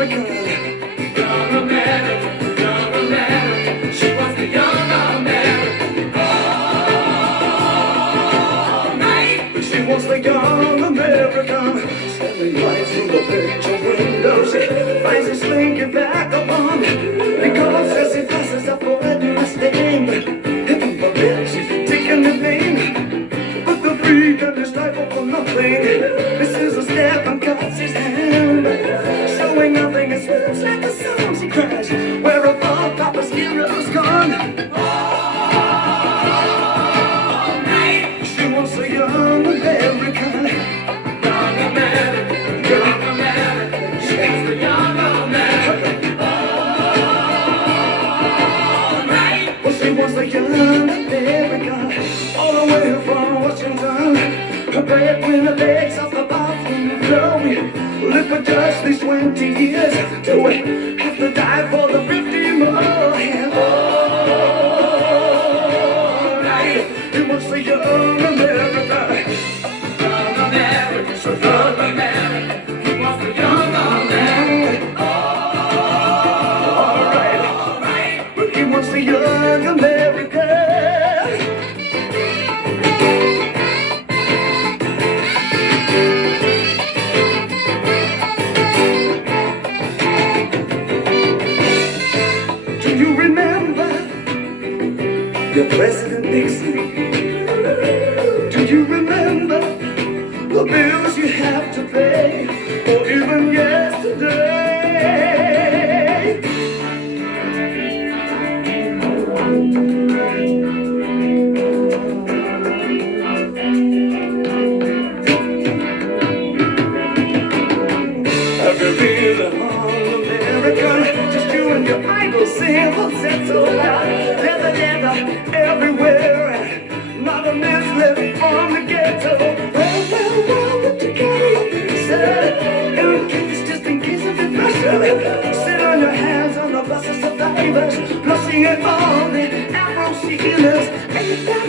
American. Young American, young American. She was the young American. All night. She was the young American. Standing right through the picture window, she finds a slinky vagabond. Because as he passes up for everlasting, heaven forbid she's taking the name. But the freak and his life for nothing. This is a step and cuts his hand, showing nothing. It smells like the song she cries. Where a ball Papa's hero's gone. All night. She was a young American. Young American, young American. She was the young American. All night. Well, she was a young American. All the way from Washington. Her breadwinner legs off the bathroom floor. We live for just these 20 years till we have to die for the 50 more. And all night, it was the young America. Young America, so young America. He was the young America. All right, but he was the young America. Your President Nixon. Do you remember the bills you have to pay, or even yesterday? Have you been all American? Just you and your idol symbols set so loud. Everywhere, not a miss left on the ghetto. Well, put together your pieces. In case, just in case of depression. Sit on your hands on the buses of divers, blushing at all the arrow sealers. Ain't that